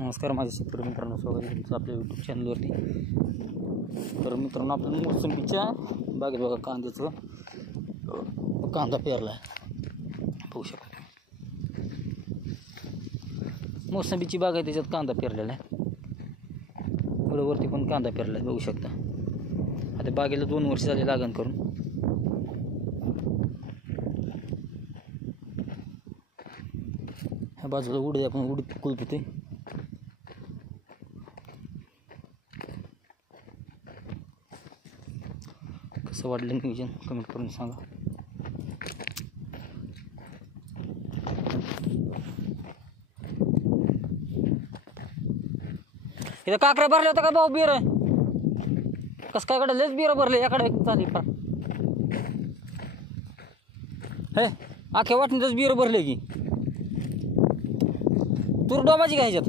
नमस्कार माझे शेतकरी मित्रांनो, स्वागत आहे तुमचं आपल्या यूट्यूब चॅनलवरती. तर मित्रांनो, आपण मोसंबीच्या बागेत बघा कांद्याचं कांदा पेरला आहे, बघू शकता. मोसंबीची बाग आहे, त्याच्यात कांदा पेरलेला आहे. वरती पण कांदा पेरला आहे, बघू शकता. आता बागेला 2 वर्ष झाले लागण करून. ह्या बाजूला उडीद आपण उडीद कुलपते. कसं वाढलं नियोजन कमेंट करून सांगा. इथं काकऱ्या भरल्या होत्या का भाऊ? बिर कस काय कडे लयच बिर भरले याकडे चालेल फार. हे अख्ख्या वाटणीतच बिर भरले की तूर डोबाची का ह्याच्यात?